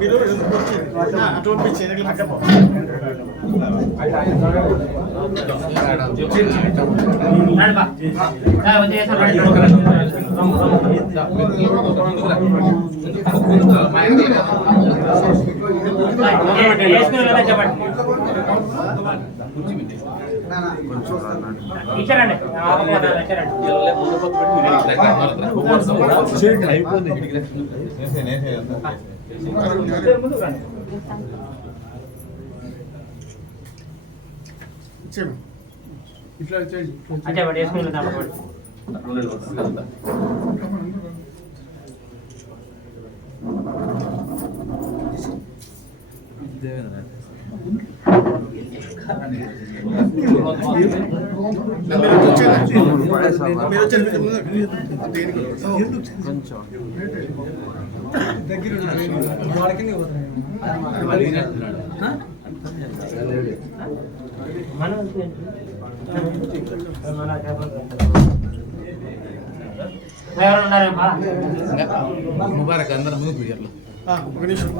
మీరు అటువంటి ఇచ్చారండి ఇట్లా అంటే వాడు వేసుకుని ముబారక్ అందరం ముందుకు పియ్యాలి ఒక నిమిషం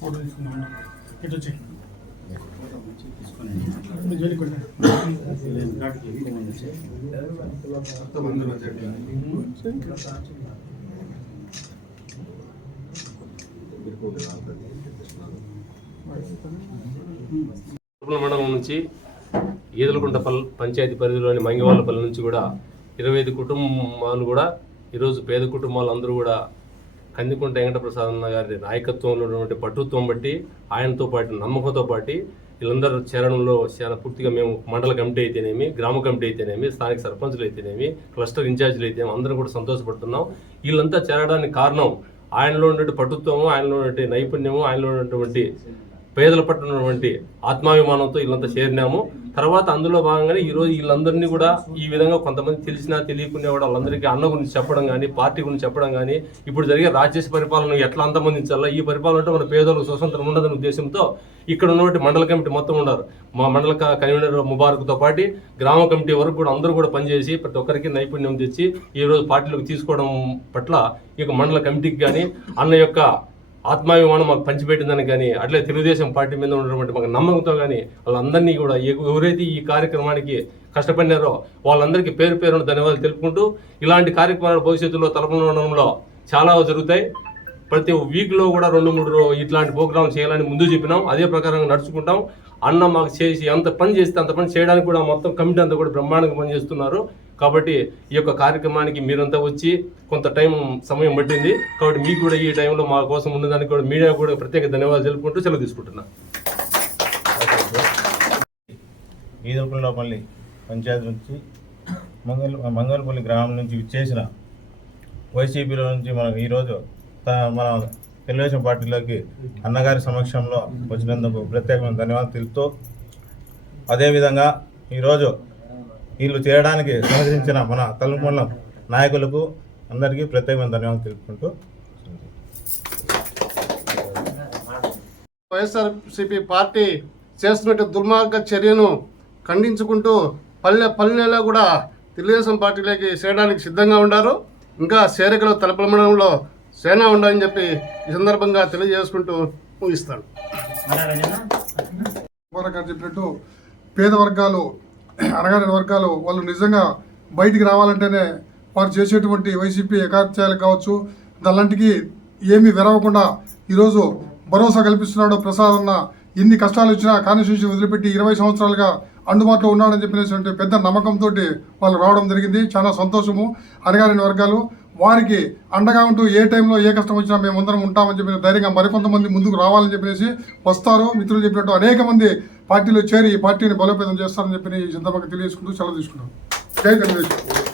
ఫోటో తీసుకున్నాం ఇటు వచ్చి మండలం నుంచి ఈదలగుంట పంచాయతీ పరిధిలోని మంగివాళ్ళపల్లి నుంచి కూడా 25 కుటుంబాలు కూడా ఈరోజు పేద కుటుంబాలు అందరూ కూడా కందికుంట వెంకటప్రసాద్ అన్న గారి నాయకత్వంలో ఉన్నటువంటి పట్టుత్వం బట్టి ఆయనతో పాటు నమ్మకంతో పాటు వీళ్ళందరూ చేరడంలో చాలా పూర్తిగా మేము మండల కమిటీ అయితేనేమి గ్రామ కమిటీ అయితేనేమి స్థానిక సర్పంచులు అయితేనేమి క్లస్టర్ ఇన్ఛార్జీలు అయితేనేమి అందరం కూడా సంతోషపడుతున్నాం. వీళ్ళంతా చేరడానికి కారణం ఆయనలో ఉన్నటువంటి పట్టుత్వము, ఆయనలో ఉన్నటువంటి నైపుణ్యము, ఆయనలో ఉన్నటువంటి పేదల పట్ల ఉన్నటువంటి ఆత్మాభిమానంతో వీళ్ళంతా చేరినాము. తర్వాత అందులో భాగంగానే ఈరోజు వీళ్ళందరినీ కూడా ఈ విధంగా కొంతమంది తెలిసినా తెలియకునే కూడా వాళ్ళందరికీ అన్న గురించి చెప్పడం కానీ, పార్టీ గురించి చెప్పడం కానీ, ఇప్పుడు జరిగే రాజ్యసభ పరిపాలన ఎట్లా అంతమందించాలా, ఈ పరిపాలన అంటే మన పేదలకు స్వతంత్రం ఉండదనే ఉద్దేశంతో ఇక్కడ ఉన్నటువంటి మండల కమిటీ మొత్తం ఉన్నారు. మా మండల కన్వీనర్ ముబారక్తో పాటు గ్రామ కమిటీ వరకు కూడా అందరూ కూడా పనిచేసి ప్రతి ఒక్కరికి నైపుణ్యం తెచ్చి ఈరోజు పార్టీలోకి తీసుకోవడం పట్ల ఈ యొక్క మండల కమిటీకి కానీ అన్న యొక్క ఆత్మాభిమానం మాకు పంచిపెట్టిందని కానీ, అట్లే తెలుగుదేశం పార్టీ మీద ఉన్నటువంటి మాకు నమ్మకంతో కానీ వాళ్ళందరినీ కూడా ఎవరైతే ఈ కార్యక్రమానికి కష్టపడినారో వాళ్ళందరికీ పేరు పేరున ధన్యవాదాలు తెలుపుకుంటూ, ఇలాంటి కార్యక్రమాలు భవిష్యత్తులో తలపడంలో చాలా జరుగుతాయి. ప్రతి వీక్లో కూడా 2-3 ఇట్లాంటి ప్రోగ్రాంలు చేయాలని ముందు చెప్పినాం. అదే ప్రకారంగా నడుచుకుంటాం. అన్న మాకు చేసి ఎంత పని చేస్తే అంత పని చేయడానికి కూడా మొత్తం కమిటీ అంతా కూడా బ్రహ్మాండంగా పనిచేస్తున్నారు. కాబట్టి ఈ యొక్క కార్యక్రమానికి మీరంతా వచ్చి కొంత సమయం పట్టింది. కాబట్టి మీకు కూడా ఈ టైంలో మా కోసం ఉన్నదానికి కూడా మీడియా కూడా ప్రత్యేక ధన్యవాదాలు తెలుపుకుంటూ సెలవు తీసుకుంటున్నా. ఈదలగుంటపల్లి పంచాయతీ నుంచి మంగళపల్లి గ్రామం నుంచి విచ్చేసిన వైసీపీలో నుంచి మనం ఈరోజు మన తెలుగుదేశం పార్టీలోకి అన్నగారి సమక్షంలో వచ్చినందుకు ప్రత్యేకమైన ధన్యవాదాలు తెలుపుతూ, అదేవిధంగా ఈరోజు వీళ్ళు చేయడానికి సహకరించిన మన తలుపుల నాయకులకు అందరికీ ప్రత్యేకమైన ధన్యవాదాలు తెలుపుకుంటూ, వైఎస్ఆర్సీపీ పార్టీ చేస్తున్న దుర్మార్గ చర్యను ఖండించుకుంటూ పల్లెలో కూడా తెలుగుదేశం పార్టీలోకి చేరడానికి సిద్ధంగా ఉన్నారు. ఇంకా చేరికలో తలుపుల మండలంలో సేనా ఉండాలని చెప్పి ఈ సందర్భంగా తెలియజేసుకుంటూ ముగిస్తాను. చెప్పినట్టు పేద వర్గాలు, అణగారిన వర్గాలు వాళ్ళు నిజంగా బయటికి రావాలంటేనే వారు చేసేటువంటి వైసీపీ ఏకాత్యాలు కావచ్చు, దానిలాంటికి ఏమీ వెరవకుండా ఈరోజు భరోసా కల్పిస్తున్నాడు ప్రసాద్ అన్న. ఎన్ని కష్టాలు వచ్చినా కాన్స్టిట్యూన్సీ వదిలిపెట్టి 20 సంవత్సరాలుగా అందుబాటులో ఉన్నాడని చెప్పినటువంటి పెద్ద నమ్మకంతో వాళ్ళు రావడం జరిగింది. చాలా సంతోషము. అణగారిన వర్గాలు వారికి అండగా ఉంటూ ఏ టైంలో ఏ కష్టం వచ్చినా మేమందరం ఉంటామని చెప్పిన ధైర్యంగా మరికొంతమంది ముందుకు రావాలని చెప్పేసి వస్తారు. మిత్రులు చెప్పినట్టు అనేక మంది పార్టీలో చేరి ఈ పార్టీని బలోపేతం చేస్తారని చెప్పి ఈ సందర్భంగా తెలియజేసుకుంటూ సెలవు తీసుకున్నాం. జై తెలుగుదేశం.